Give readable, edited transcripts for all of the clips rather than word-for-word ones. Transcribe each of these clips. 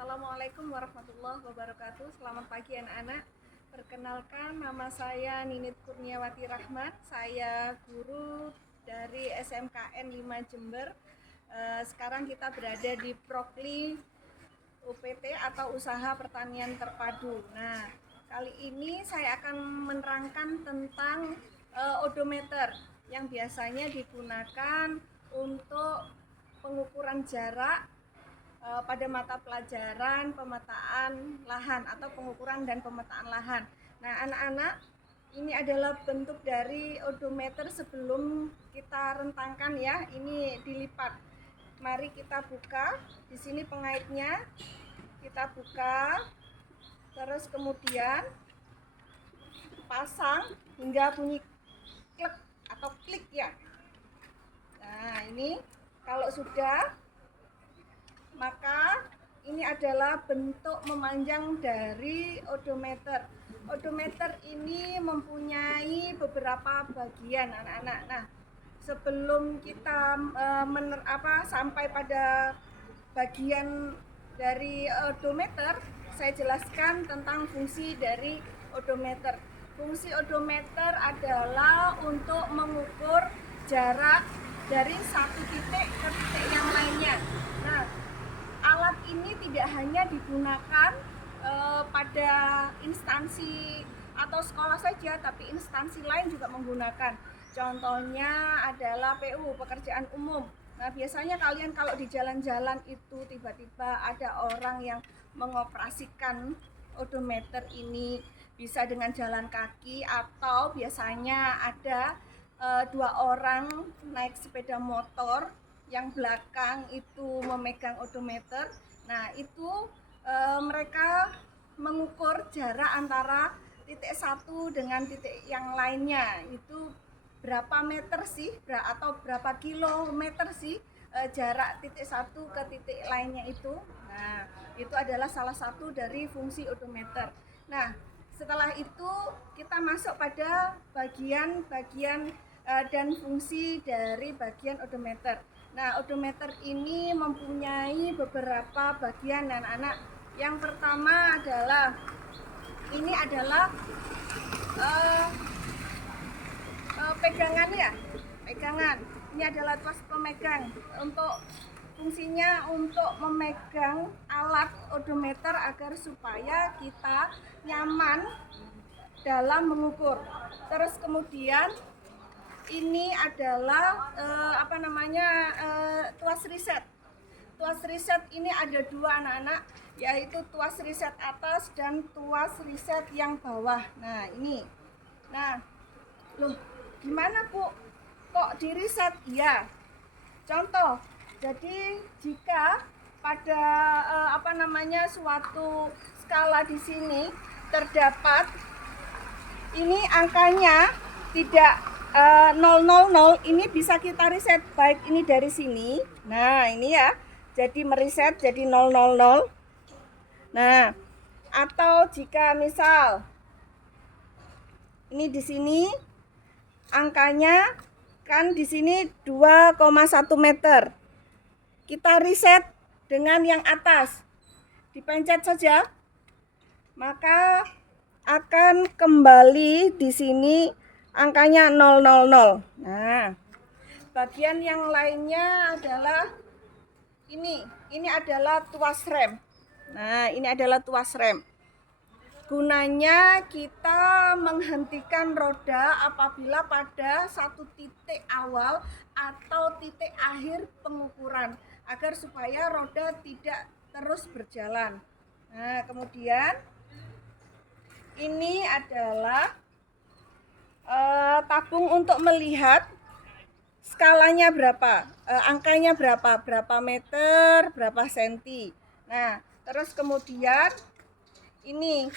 Assalamualaikum warahmatullahi wabarakatuh. Selamat pagi anak-anak. Perkenalkan, nama saya Ninit Kurniawati Rahmat. Saya guru dari SMKN 5 Jember. Sekarang kita berada di Prokli UPT atau Usaha Pertanian Terpadu. Nah, kali ini saya akan menerangkan tentang odometer yang biasanya digunakan untuk pengukuran jarak pada mata pelajaran pemetaan lahan atau pengukuran dan pemetaan lahan. Nah, anak-anak, ini adalah bentuk dari odometer sebelum kita rentangkan ya. Ini dilipat. Mari kita buka. Di sini pengaitnya. Kita buka. Terus kemudian pasang hingga bunyi klik atau klik ya. Nah, ini kalau sudah, maka ini adalah bentuk memanjang dari odometer. Odometer ini mempunyai beberapa bagian anak-anak. Nah, sebelum kita sampai pada bagian dari odometer, saya jelaskan tentang fungsi dari odometer. Fungsi odometer adalah untuk mengukur jarak dari satu titik ke titik yang lainnya. Nah, alat ini tidak hanya digunakan pada instansi atau sekolah saja, tapi instansi lain juga menggunakan. Contohnya adalah PU, pekerjaan umum. Nah, biasanya kalian kalau di jalan-jalan itu tiba-tiba ada orang yang mengoperasikan odometer ini, bisa dengan jalan kaki atau biasanya ada dua orang naik sepeda motor yang belakang itu memegang odometer. Nah, itu mereka mengukur jarak antara titik satu dengan titik yang lainnya. Itu berapa meter sih atau berapa kilometer sih jarak titik satu ke titik lainnya itu. Nah, itu adalah salah satu dari fungsi odometer. Nah, setelah itu kita masuk pada bagian-bagian dan fungsi dari bagian odometer. Nah, odometer ini mempunyai beberapa bagian anak-anak. Yang pertama adalah ini adalah pegangan ya, pegangan. Ini adalah tuas pemegang. Untuk fungsinya untuk memegang alat odometer agar supaya kita nyaman dalam mengukur. Terus kemudian ini adalah tuas riset. Tuas riset ini ada dua anak-anak, yaitu tuas riset atas dan tuas riset yang bawah. Nah, ini. Nah, loh, gimana Bu? Kok di riset? Ya. Contoh, jadi jika pada suatu skala di sini terdapat ini angkanya tidak 000, ini bisa kita riset baik ini dari sini. Nah, ini ya. Jadi meriset jadi 000. Nah, atau jika misal ini di sini angkanya kan di sini 2,1 meter. Kita riset dengan yang atas. Dipencet saja. Maka akan kembali di sini angkanya 000. Nah, bagian yang lainnya adalah ini adalah tuas rem. Nah, ini adalah tuas rem. Gunanya kita menghentikan roda apabila pada satu titik awal atau titik akhir pengukuran agar supaya roda tidak terus berjalan. Nah, kemudian ini adalah tabung untuk melihat skalanya berapa, angkanya berapa meter, berapa senti. Nah, terus kemudian ini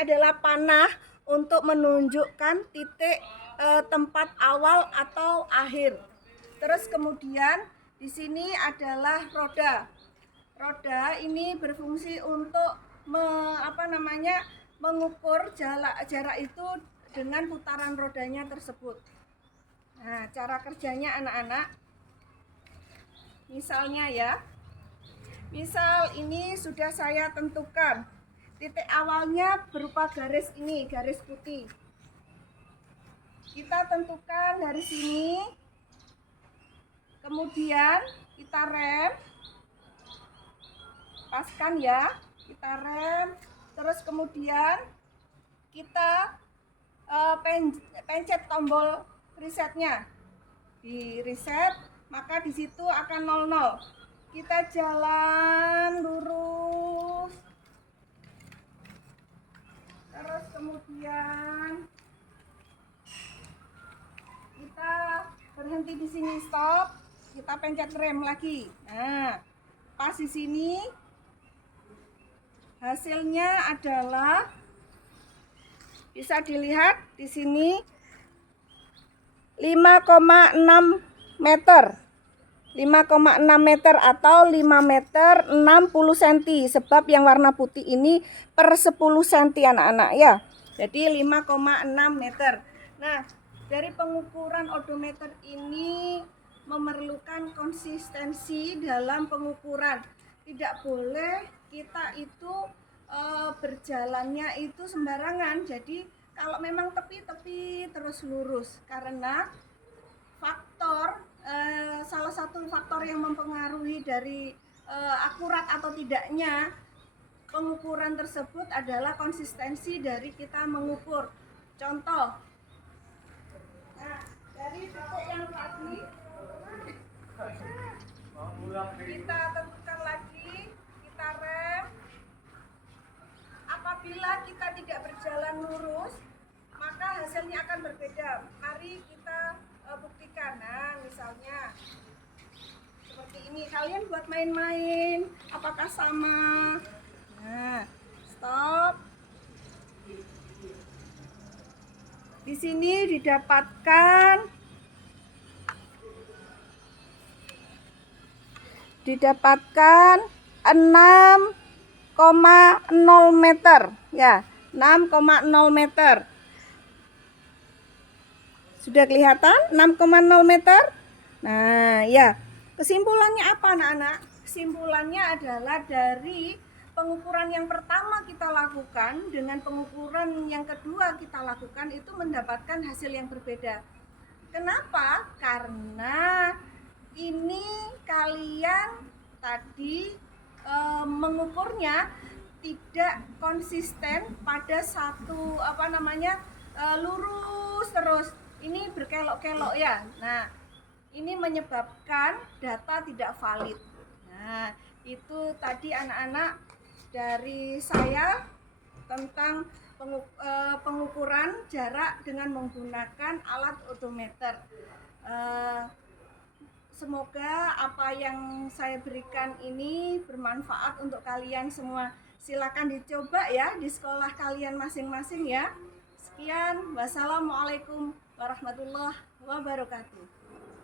adalah panah untuk menunjukkan titik tempat awal atau akhir. Terus kemudian di sini adalah roda. Roda ini berfungsi untuk mengukur jarak itu dengan putaran rodanya tersebut. Nah, cara kerjanya anak-anak, misalnya ya, Misal ini sudah saya tentukan, titik awalnya berupa garis ini, garis putih. Kita tentukan dari sini, kemudian kita rem, paskan ya, kita rem, terus kemudian kita pencet tombol resetnya, di reset, maka di situ akan 00. Kita jalan lurus, terus kemudian kita berhenti di sini, stop, kita pencet rem lagi. Nah, pas di sini hasilnya adalah bisa dilihat di sini 5,6 meter. 5,6 meter atau 5 meter 60 cm, sebab yang warna putih ini per 10 cm anak-anak ya. Jadi 5,6 meter. Nah, dari pengukuran odometer ini memerlukan konsistensi dalam pengukuran. Tidak boleh kita itu berjalannya itu sembarangan. Jadi kalau memang tepi-tepi terus lurus, karena faktor salah satu faktor yang mempengaruhi dari akurat atau tidaknya pengukuran tersebut adalah konsistensi dari kita mengukur. Contoh, nah, dari titik yang tadi kita tentukan lagi, kita rem. Apabila kita tidak berjalan lurus, maka hasilnya akan berbeda. Mari kita buktikan. Nah, misalnya seperti ini, kalian buat main-main, apakah sama? Nah, stop. Di sini didapatkan 6,0 meter ya, 6,0 meter. Sudah kelihatan 6,0 meter? Nah, ya. Kesimpulannya apa anak-anak? Kesimpulannya adalah dari pengukuran yang pertama kita lakukan dengan pengukuran yang kedua kita lakukan itu mendapatkan hasil yang berbeda. Kenapa? Karena ini kalian tadi mengukurnya tidak konsisten pada satu lurus terus. Ini berkelok-kelok ya. Nah, ini menyebabkan data tidak valid. Nah, itu tadi anak-anak dari saya tentang pengukuran jarak dengan menggunakan alat odometer. Semoga apa yang saya berikan ini bermanfaat untuk kalian semua. Silakan dicoba ya di sekolah kalian masing-masing ya. Sekian, wassalamualaikum warahmatullahi wabarakatuh.